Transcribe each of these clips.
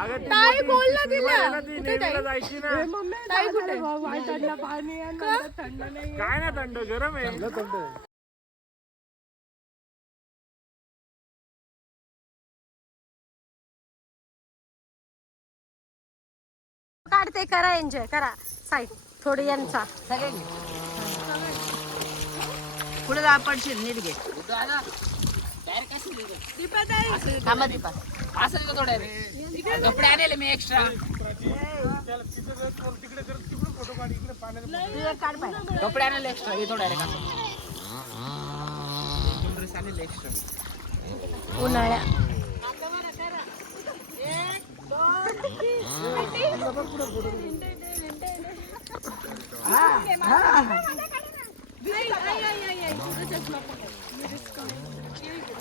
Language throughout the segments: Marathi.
ताई तिला. कुठे ताई? जायची ना. ताई कुठे? काय ना थंड गरम आहे. काढते करा एन्जॉय करा. साईड थोडी यांचा. पुढे पडशील नीट घे. थांबा दीपा. असं देतो थोड्या रे कपडे आणले मी एक्स्ट्रा कपडे आणले एक्स्ट्रा हे थोड्या रे ड्रेस आणले एक्स्ट्रा उन्हाळ्या बोल.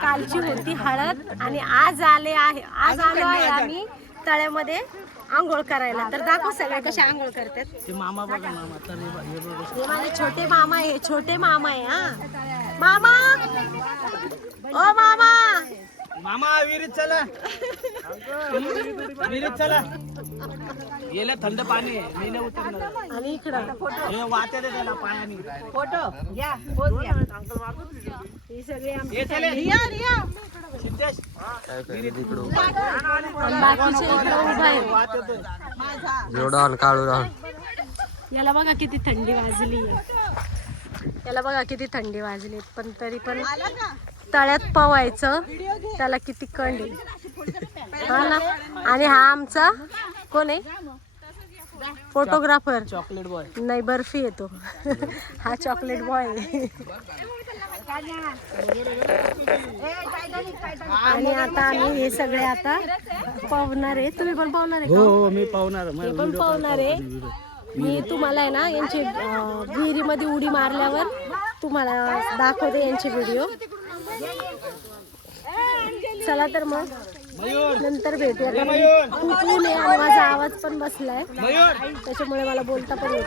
कालची होती हळद आणि आज आले आहे आज आलो आहे आम्ही तळ्यामध्ये आंघोळ करायला. तर दाखव सगळे कसे आंघोळ करतात. ते मामा बघा मामा तर हे बघ, हे बघ. हे माझे छोटे मामा आहे छोटे मामा आहे हा. मामा? ओ मामा! मामा विहिरीत चला. विहिरीत चला. गेलं थंड पाणी आहे. मी नाही उतरणार. आणि इकडं हे वाटे दे त्याला पाण्याने. फोटो. घ्या ही सगळी आमची हे चले. सिद्धेश. बाकीचे इकडं उभा आहे जेवढा याला बघा किती थंडी वाजली याला बघा किती थंडी वाजली पण तरी पण तळ्यात पवायचं. त्याला किती कंड हा ना? आणि हा आमचा कोण आहे? फोटोग्राफर चॉकलेट बॉय नाही बर्फी येतो हा चॉकलेट बॉय आणि आता आम्ही हे सगळे आता पावणार आहे. तुम्ही पण पावणार आहे का? हो मी पाहणार हे पण पावणार आहे. मी तुम्हाला आहे ना यांची विहिरीमध्ये उडी मारल्यावर तुम्हाला दाखवते यांचे व्हिडिओ चला तर मग नंतर भेटूया. खूप आहे आणि माझा आवाज पण बसलाय. त्याच्यामुळे मला बोलता पण येत.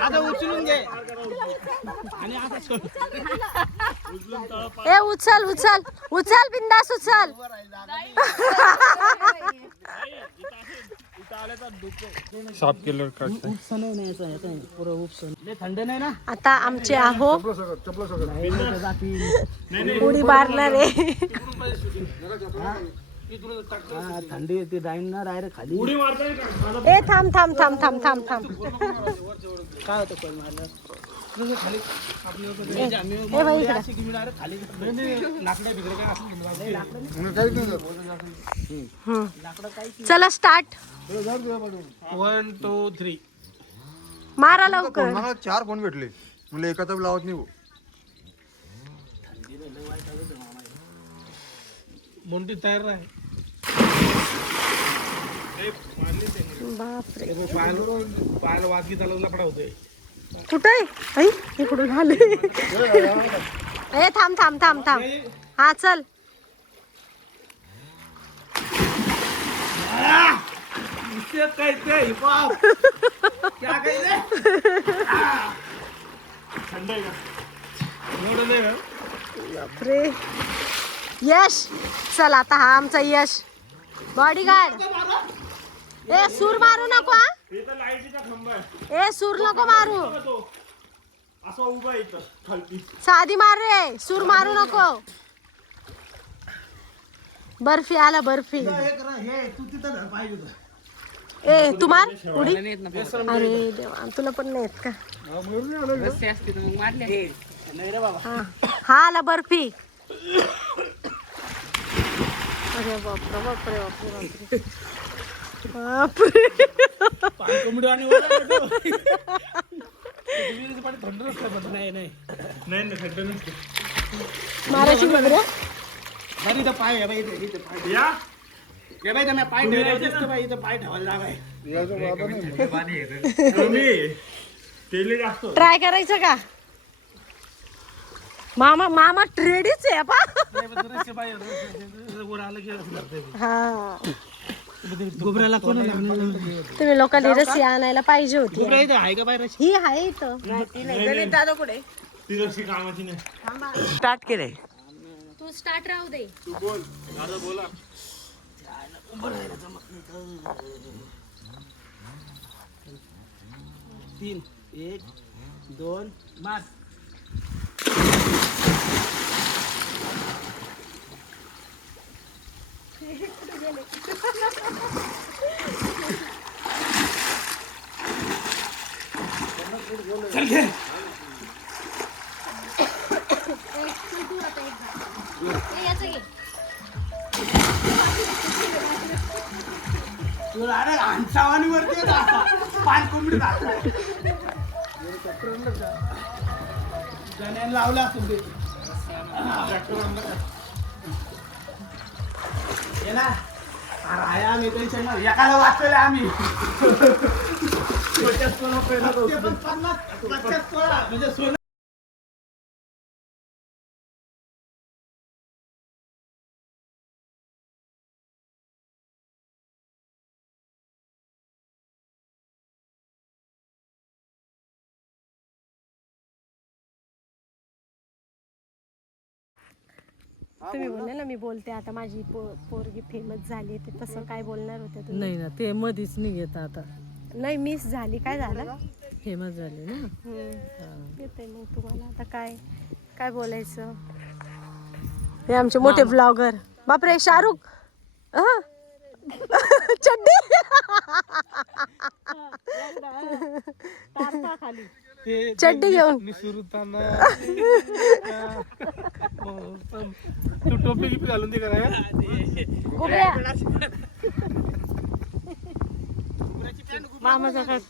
ए उचल उचल. उचल बिंदास उचल. साफ केलं काढते उपसन नाही याचं, याचं नाही. पुरं उपसन. लय थंड नाही ना? आता आमचे आहो. उडी मारणार आहे. हा, थंडी येते जाईन ना डायरेक्ट खाली. ए थांब थांब थांब थांब थांब थांब. काय होतं पण मारलं? चला स्टार्ट वन टू थ्री मारा लवकर. मला चार फोन भेटले. मला एका तर लावत नाही भाऊ. मोठी तयार आहे बापरे. पायाला पायाला वादगी त्याला लपडा होतोय. कुठे आई इकडून आले ए थांब थांब थांब थांब. हा चल. बापरे. यश चल आता हा आमचा यश. बॉडीगार्ड ए सूर मारू नको हा. ए सूर नको मारू. तो असा उभा इथं खालती. साधी मार रे सूर मारू नको. बर्फी आला बर्फी. हे. ए तू मार उडी. अरे देवा तुला पण नाही येत का? नाही रे बाबा. हा आला बर्फी. अरे बापरे बापरे बापरे बापरे. बापरे पाणी कोंबडी आणि वर आलं तो. विहिरीचं पाणी थंड नसतं पण नाही नाही नाही नाही थंड नसते मारायची बघ बरं इथं पाय आहे बाई इथं इथं पाय या रे बाई तुम्ही पाय ठेवले होतेच का बाई इथं पाय ठेवायला जागा आहे कमी तेल जास्त ट्राय करायचं का मामा मामा ट्रेडीच आहे पा. हा गोबऱ्याला कोण तुम्ही लोकांनी रसी आणायला पाहिजे होती. इथं आहे का बाहेर ही आहे इथं. ती रस्सी कामाची नाही. स्टार्ट केले तू स्टार्ट राहू दे. तू बोल. दादा बोला. तीन एक दोन मार तुला अरे अंचावानी वरती येत पाच कोंबडी दाखव. गण्याने लावला असेल ते. ये ना. अरे आहे आम्ही टेन्शन एकाला वाचलेलं आम्ही म्हणजे सोनं तुम्ही बोलले ना मी बोलते आता माझी पो- पोरगी फेमस झाली ते तसं काय बोलणार होते तुम्ही? नाही ना ते मधीच निघत आता. नाही मिस झाली. काय झालं? फेमस झाले ना? येते मग तुम्हाला. आता काय काय बोलायचं? हे आमचे मोठे ब्लॉगर बापरे शाहरुख. चड्डी. चड्डी घेऊन. तू टोपी गिपी घालून दे करा বামা জায়গায়